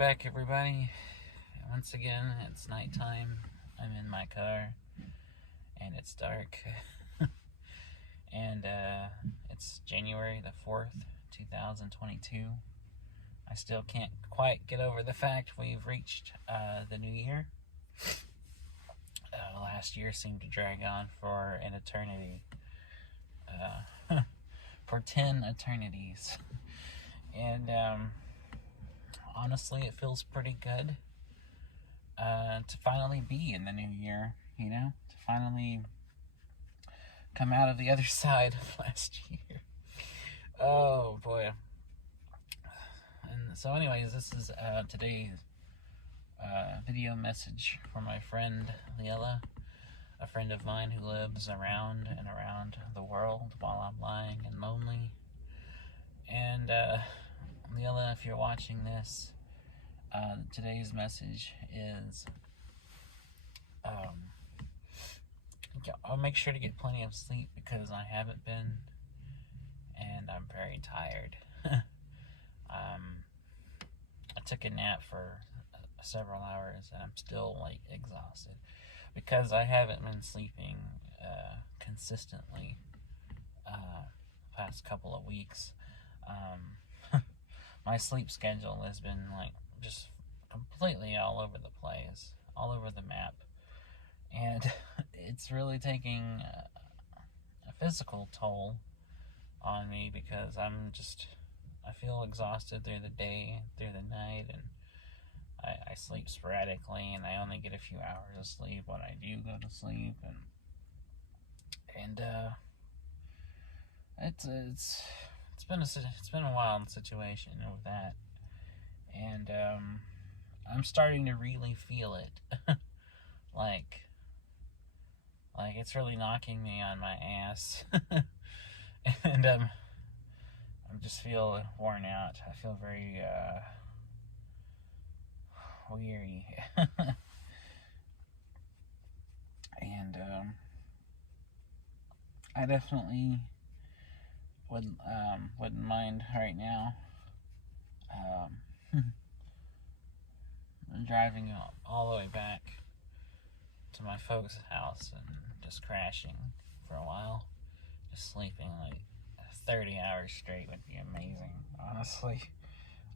back, everybody. Once again, it's nighttime. I'm in my car, and it's dark. and it's January the 4th, 2022. I still can't quite get over the fact we've reached the new year. Last year seemed to drag on for an eternity. For 10 eternities. And honestly, it feels pretty good to finally be in the new year, to finally come out of the other side of last year. Oh boy. And so anyways, this is today's video message for my friend Lilla, a friend of mine who lives around and around the world while I'm lying and lonely. And Lilla, if you're watching this, today's message is I'll make sure to get plenty of sleep because I haven't been, and I'm very tired. I took a nap for several hours and I'm still exhausted because I haven't been sleeping consistently past couple of weeks. My sleep schedule has been just completely all over the place, all over the map, and it's really taking a physical toll on me because I feel exhausted through the day, through the night, and I sleep sporadically, and I only get a few hours of sleep when I do go to sleep, and it's been a wild situation with that, and I'm starting to really feel it, like it's really knocking me on my ass, and I just feel worn out. I feel very weary, and I definitely wouldn't mind right now driving all the way back to my folks' house and just crashing for a while, just sleeping 30 hours straight would be amazing. Honestly,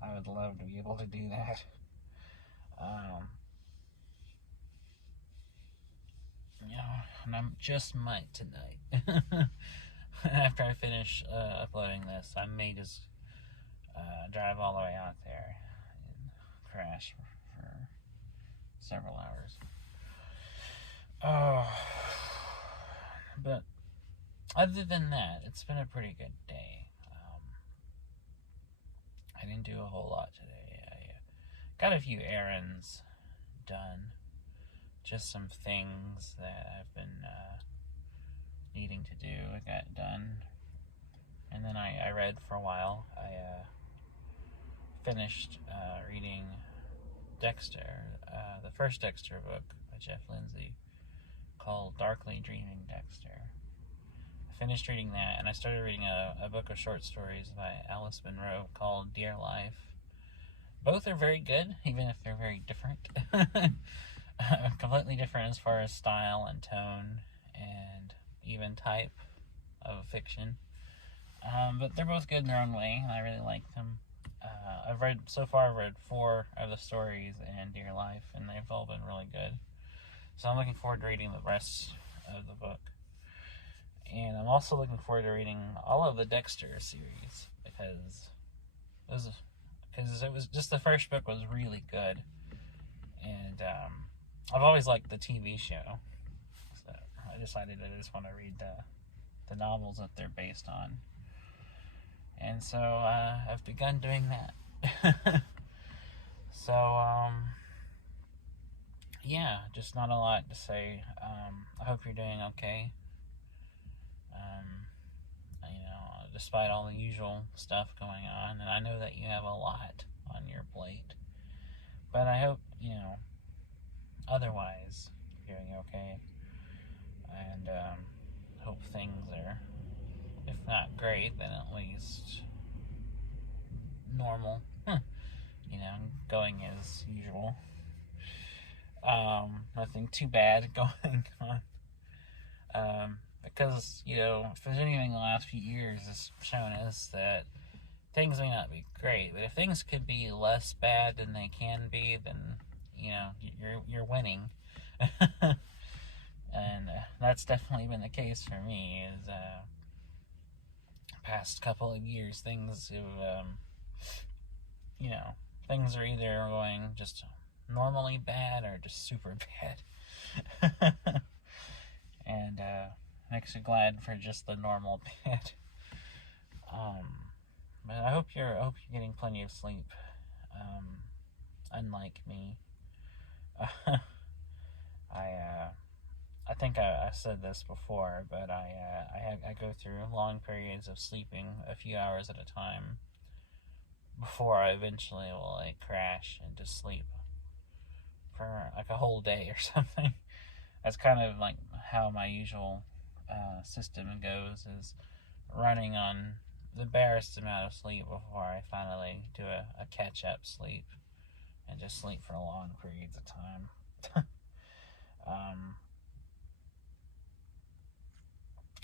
I would love to be able to do that. And I just might tonight. After I finish uploading this, I may just drive all the way out there and crash for several hours. Oh, but other than that, it's been a pretty good day. I didn't do a whole lot today. I got a few errands done. Just some things that I've been needing to do. I got done. And then I read for a while. I finished reading Dexter, the first Dexter book by Jeff Lindsay, called Darkly Dreaming Dexter. I finished reading that, and I started reading a book of short stories by Alice Munro called Dear Life. Both are very good, even if they're very different. Completely different as far as style and tone and even type of fiction. But they're both good in their own way, and I really like them. I've read 4 of the stories in Dear Life, and they've all been really good. So I'm looking forward to reading the rest of the book. And I'm also looking forward to reading all of the Dexter series because it was just the first book was really good, and I've always liked the TV show, so I decided I just want to read the novels that they're based on, and so I've begun doing that. So yeah, just not a lot to say. I hope you're doing okay. Despite all the usual stuff going on, and I know that you have a lot on your plate, but I hope, otherwise you're doing okay, and hope things are, if not great, then at least normal. going as usual. Nothing too bad going on. Because, if there's anything the last few years has shown us that things may not be great, but if things could be less bad than they can be, then, you're winning. And that's definitely been the case for me, is past couple of years, things have, things are either going just normally bad or just super bad. And makes you glad for just the normal bad. But I hope you're getting plenty of sleep. Unlike me, I think I said this before, but I go through long periods of sleeping a few hours at a time before I eventually will crash into sleep for like a whole day or something. That's kind of like how my usual system goes, is running on the barest amount of sleep before I finally do a catch-up sleep and just sleep for long periods of time.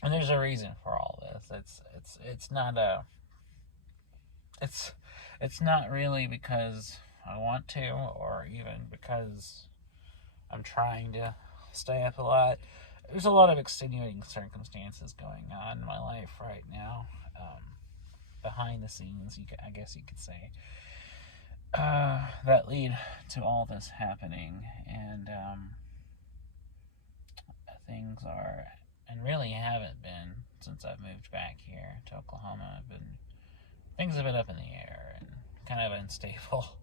And there's a reason for all this. It's not it's not really because I want to, or even because I'm trying to stay up a lot. There's a lot of extenuating circumstances going on in my life right now, behind the scenes, I guess you could say, that lead to all this happening. And things are, and really haven't been since I've moved back here to Oklahoma. Things have been up in the air and kind of unstable,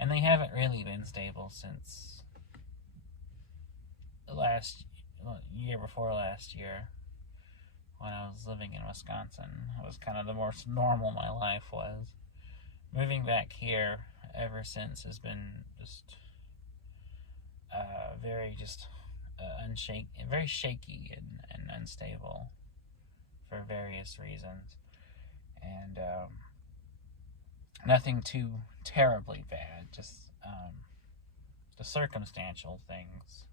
and they haven't really been stable since the year before last year, when I was living in Wisconsin. It was kind of the most normal my life was. Moving back here ever since has been just very shaky and unstable for various reasons. And nothing too terribly bad, just the circumstantial things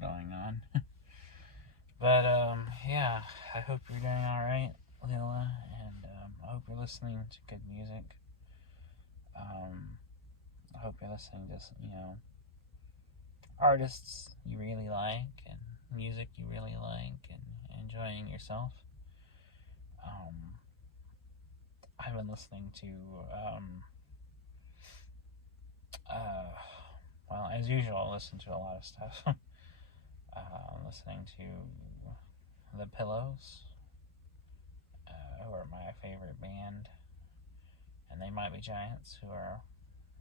going on. But yeah, I hope you're doing alright, Lilla, and I hope you're listening to good music. I hope you're listening to, artists you really like, and music you really like, and enjoying yourself. I've been listening to, well, as usual, I listen to a lot of stuff. I'm listening to The Pillows, who are my favorite band, and They Might Be Giants, who are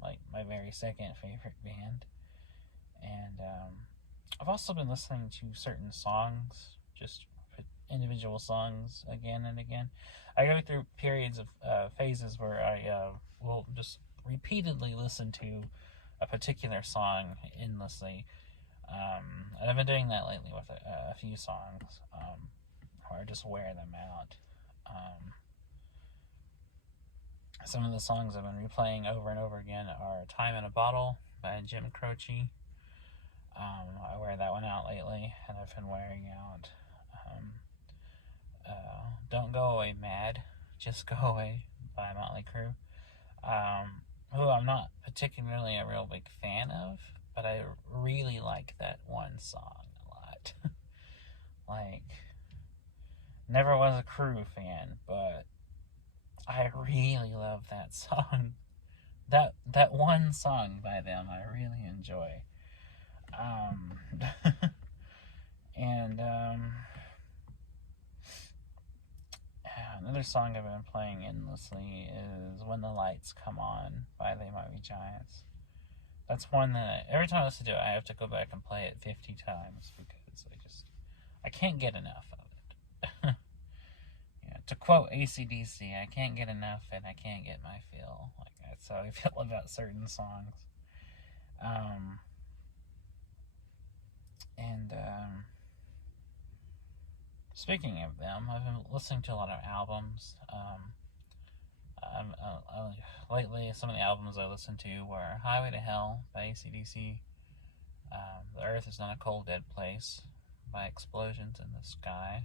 like my very second favorite band. And I've also been listening to certain songs, just individual songs, again and again. I go through periods of phases where I will just repeatedly listen to a particular song endlessly. And I've been doing that lately with a few songs, where I just wear them out. Some of the songs I've been replaying over and over again are Time in a Bottle by Jim Croce. I wear that one out lately, and I've been wearing out Don't Go Away Mad, Just Go Away by Motley Crue, who I'm not particularly a real big fan of, but I really like that one song a lot. Like, never was a Crue fan, but I really love that song. That one song by them I really enjoy. And another song I've been playing endlessly is When the Lights Come On by They Might Be Giants. That's one that every time I listen to it, I have to go back and play it 50 times, because I can't get enough of it. To quote AC/DC, I can't get enough and I can't get my fill. Like, that's how I feel about certain songs. And speaking of them, I've been listening to a lot of albums. Lately, some of the albums I listened to were Highway to Hell by AC/DC, The Earth is Not a Cold Dead Place by Explosions in the Sky,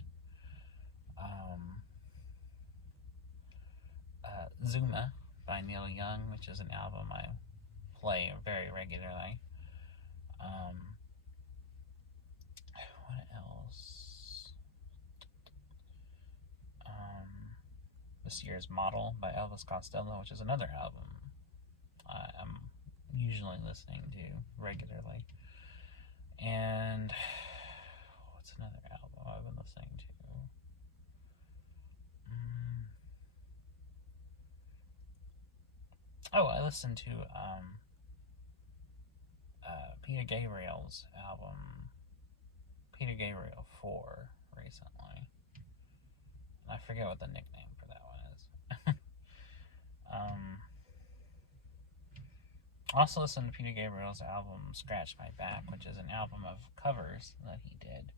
Zuma by Neil Young, which is an album I play very regularly. What else? This Year's Model by Elvis Costello, which is another album I'm usually listening to regularly. And what's another album I've been listening to? Oh, I listened to Peter Gabriel's album, Peter Gabriel 4, recently. I forget what the nickname for that one is. I also listened to Peter Gabriel's album Scratch My Back, which is an album of covers that he did,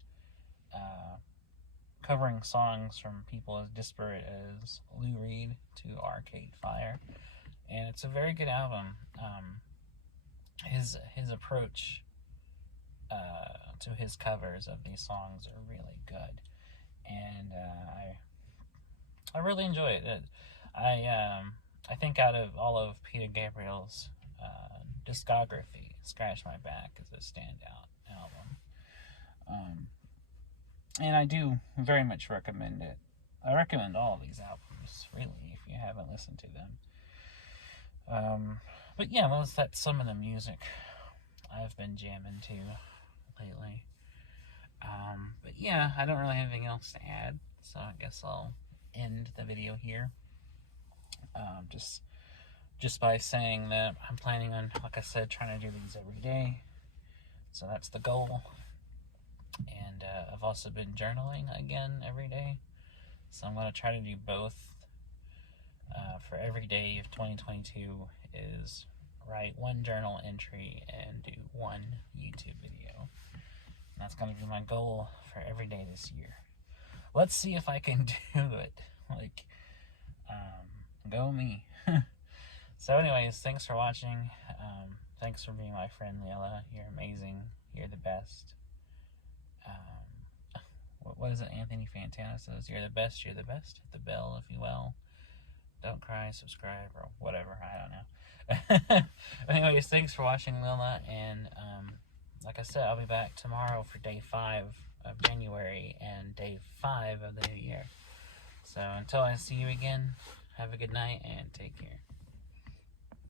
covering songs from people as disparate as Lou Reed to Arcade Fire, and it's a very good album. His approach to his covers of these songs are really good, and I really enjoy it. I think out of all of Peter Gabriel's discography, Scratch My Back is a standout album. And I do very much recommend it. I recommend all of these albums, really, if you haven't listened to them. But yeah, that's some of the music I've been jamming to lately. But yeah, I don't really have anything else to add, so I guess I'll end the video here. Just by saying that I'm planning on, like I said, trying to do these every day. So that's the goal. And I've also been journaling again every day. So I'm going to try to do both for every day of 2022 is write one journal entry and do one YouTube video. And that's going to be my goal for every day this year. Let's see if I can do it. Go me. So anyways, thanks for watching. Thanks for being my friend, Lilla. You're amazing. You're the best. What is it Anthony Fantana says? You're the best. Hit the bell, if you will. Don't cry, subscribe, or whatever. I don't know. Anyways, thanks for watching, Lilla. And like I said, I'll be back tomorrow for day 5 of January and day 5 of the new year. So until I see you again, have a good night and take care.